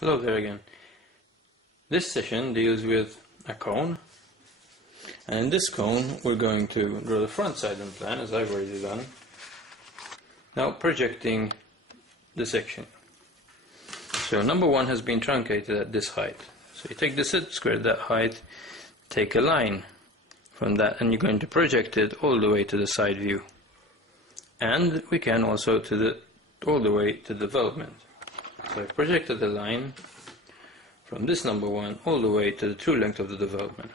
Hello there again. This session deals with a cone, and in this cone we're going to draw the front side and plan, as I've already done. Now projecting the section. So number one has been truncated at this height. So you take the set square at that height, take a line from that, and you're going to project it all the way to the side view. And we can also all the way to development. So I've projected the line from this number one all the way to the true length of the development.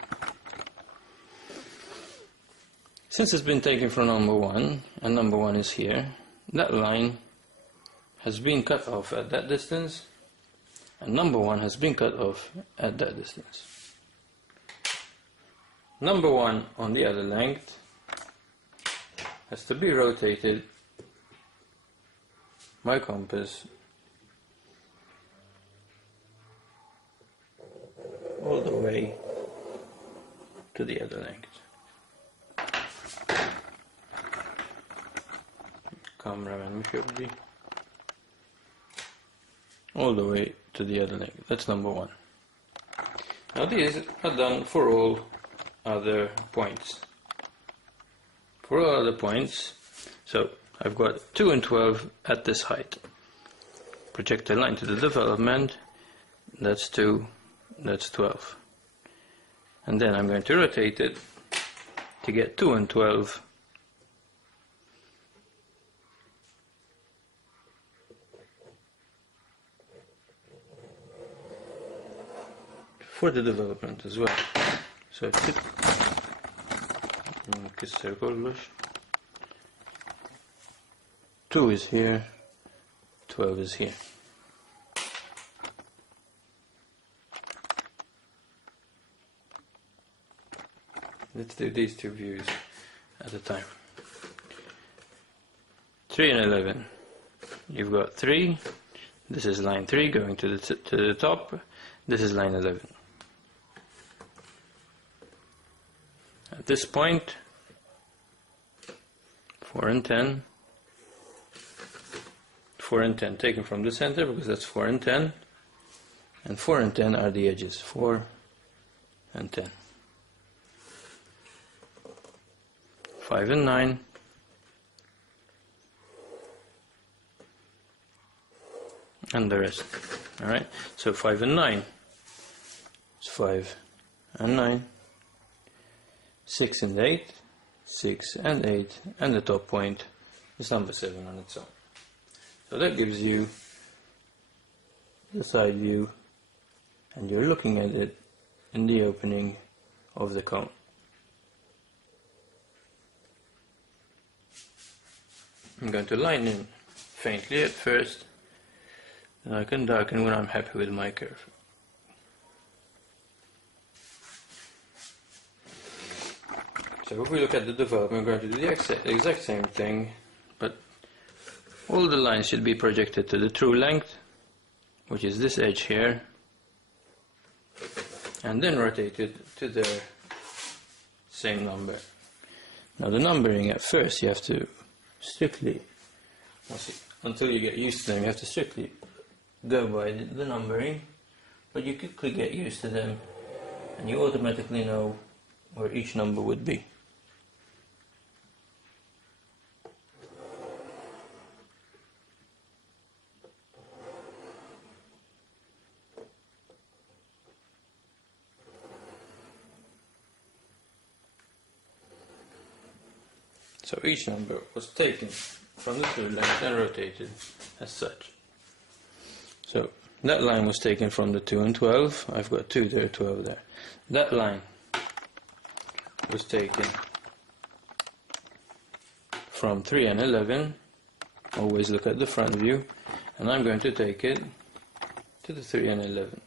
Since it's been taken from number one, and number one is here, that line has been cut off at that distance, and number one has been cut off at that distance. Number one on the other length has to be rotated by compass all the way to the other length. Cameraman, we should be all the way to the other length. That's number one. Now these are done for all other points. For all other points, so I've got 2 and 12 at this height. Project a line to the development, that's 2, that's 12. And then I'm going to rotate it to get 2 and 12 for the development as well. So Cassar 2 is here, 12 is here. Let's do these two views at a time. 3 and 11. You've got 3. This is line 3 going to the top. This is line 11. At this point, 4 and 10. 4 and 10 taken from the center because that's 4 and 10. And 4 and 10 are the edges. 4 and 10. 5 and 9. And the rest. Alright, so 5 and 9. It's 5 and 9. 6 and 8. 6 and 8. And the top point is number 7 on its own. So that gives you the side view, and you're looking at it in the opening of the cone. I'm going to line in faintly at first, and I can darken when I'm happy with my curve. So if we look at the development, we're going to do the exact same thing, but all the lines should be projected to the true length, which is this edge here, and then rotated to their same number. Now the numbering, at first you have to strictly, until you get used to them, you have to strictly go by the numbering, but you quickly get used to them and you automatically know where each number would be. So each number was taken from the true length and rotated as such. So that line was taken from the 2 and 12. I've got 2 there, 12 there. That line was taken from 3 and 11. Always look at the front view. And I'm going to take it to the 3 and 11.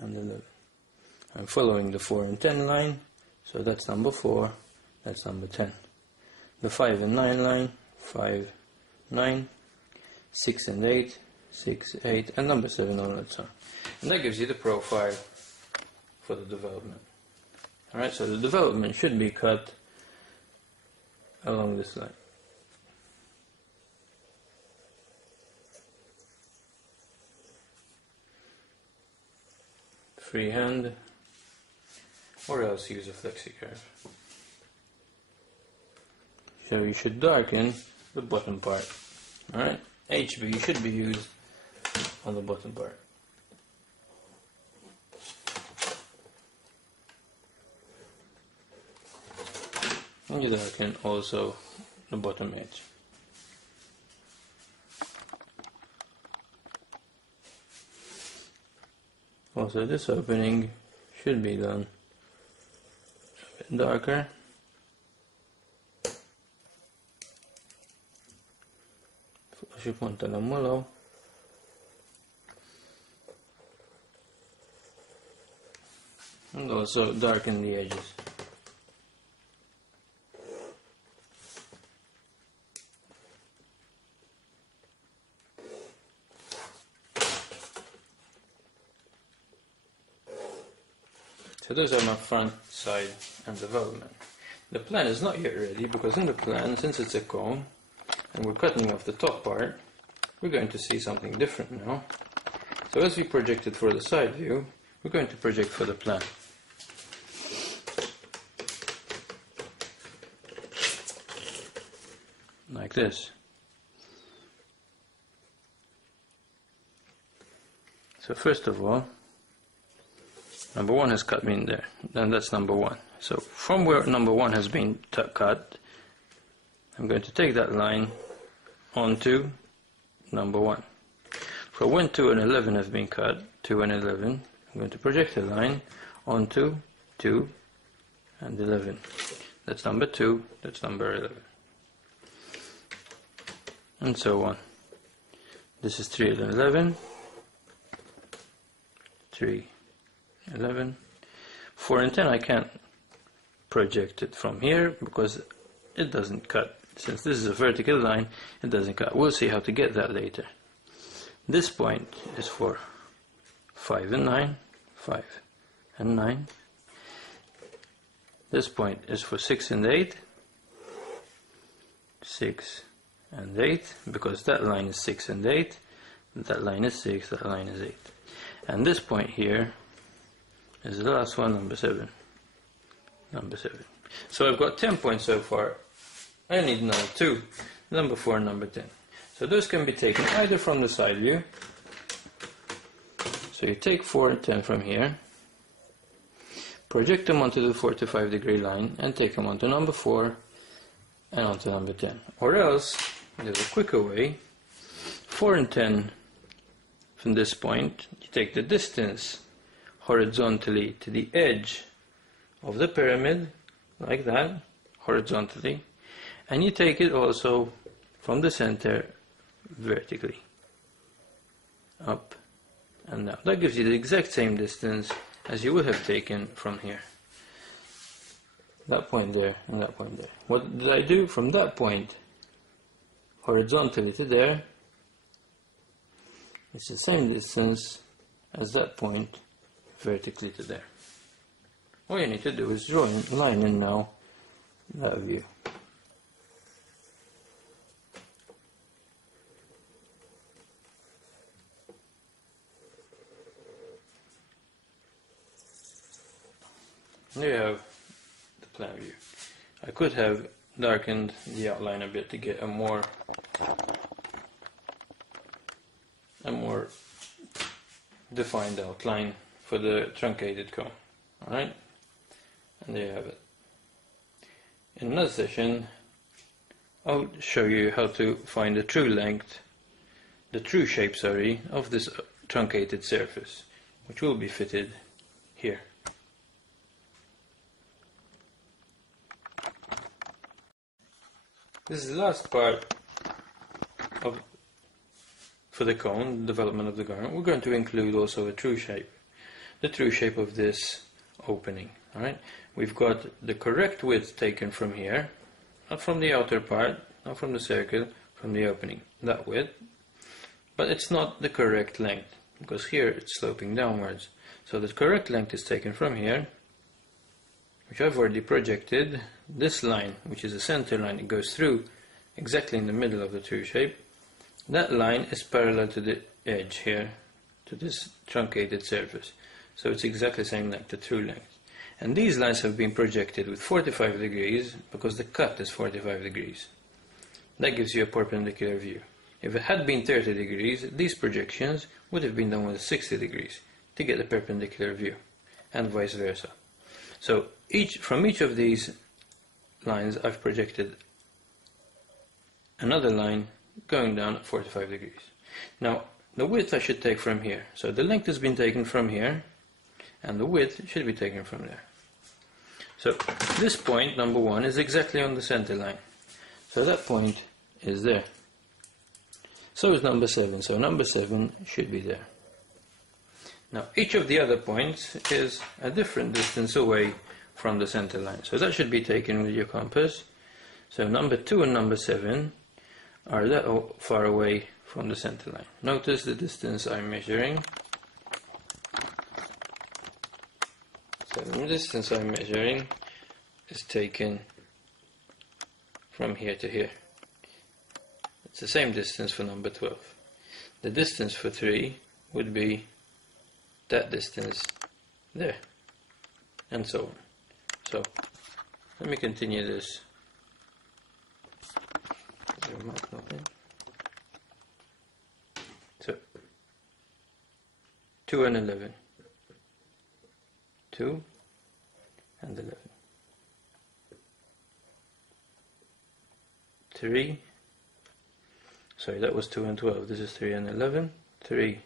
And 11. I'm following the 4 and 10 line, so that's number 4, that's number 10. The 5 and 9 line, 5, 9, 6 and 8, 6, 8, and number 7 on its own. And that gives you the profile for the development. Alright, so the development should be cut along this line. Freehand, or else use a flexi curve. So you should darken the bottom part. Alright, HB should be used on the bottom part. And you darken also the bottom edge. Also, this opening should be done a bit darker. Flash punta lang mulaw. And also darken the edges. So those are my front, side and development. The plan is not yet ready because in the plan, since it's a cone and we're cutting off the top part, we're going to see something different now. So as we projected for the side view, we're going to project for the plan. Like this. So first of all, number 1 has cut me in there, then that's number 1. So from where number 1 has been cut, I'm going to take that line onto number 1. For when 2 and 11 have been cut, 2 and 11, I'm going to project a line onto 2 and 11. That's number 2, that's number 11. And so on. This is 3 and 11, 3, 11. 4 and 10 I can't project it from here because it doesn't cut. Since this is a vertical line, it doesn't cut. We'll see how to get that later. This point is for 5 and 9, 5 and 9. This point is for 6 and 8, 6 and 8, because that line is 6 and 8, that line is 6, that line is 8. And this point here is the last one, number 7. Number 7. So I've got 10 points so far. I need another 2, number 4 and number 10. So those can be taken either from the side view. So you take 4 and 10 from here, project them onto the 45 degree line and take them onto number 4 and onto number 10. Or else, there's a quicker way. 4 and 10 from this point, you take the distance horizontally to the edge of the pyramid, like that, horizontally, and you take it also from the center vertically, up and down. That gives you the exact same distance as you would have taken from here. That point there and that point there. What did I do? From that point horizontally to there, it's the same distance as that point vertically to there. All you need to do is draw a line in now that view. There you have the plan view. I could have darkened the outline a bit to get a more defined outline for the truncated cone. Alright? And there you have it. In another session, I'll show you how to find the true length, the true shape, of this truncated surface, which will be fitted here. This is the last part for the cone, development of the garment. We're going to include also a true shape, the true shape of this opening. Alright, we've got the correct width taken from here, not from the outer part, not from the circle, from the opening, that width, but it's not the correct length, because here it's sloping downwards. So the correct length is taken from here, which I've already projected this line, which is a center line, it goes through exactly in the middle of the true shape. That line is parallel to the edge here, to this truncated surface. So it's exactly the same like the true length. And these lines have been projected with 45 degrees because the cut is 45 degrees. That gives you a perpendicular view. If it had been 30 degrees, these projections would have been done with 60 degrees to get a perpendicular view, and vice versa. So from each of these lines I've projected another line going down at 45 degrees. Now the width I should take from here. So the length has been taken from here, and the width should be taken from there. So this point, number 1, is exactly on the center line. So that point is there. So is number 7. So number 7 should be there. Now each of the other points is a different distance away from the center line. So that should be taken with your compass. So number 2 and number 7 are that far away from the center line. Notice the distance I'm measuring. So the distance I'm measuring is taken from here to here. It's the same distance for number 12. The distance for 3 would be that distance there, and so on. So let me continue this. So 2 and 11. 2 and 11. 3. Sorry, that was 2 and 12. This is 3 and 11. 3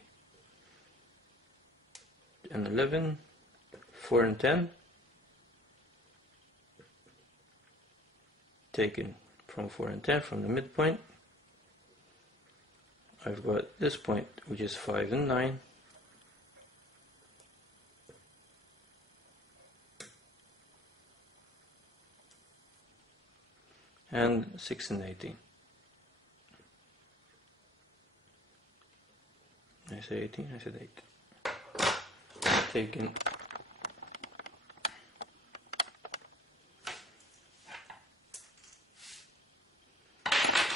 and 11. 4 and 10. Taken from 4 and 10 from the midpoint. I've got this point, which is 5 and 9. And 6 and 18. I say 18, I said 8. Taken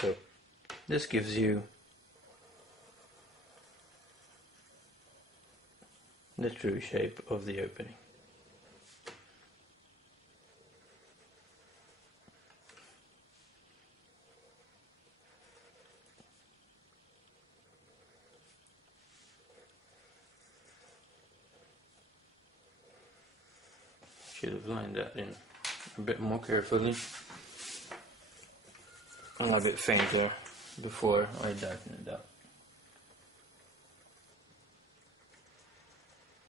so this gives you the true shape of the opening. Should have lined that in a bit more carefully and a bit fainter before I darken it out.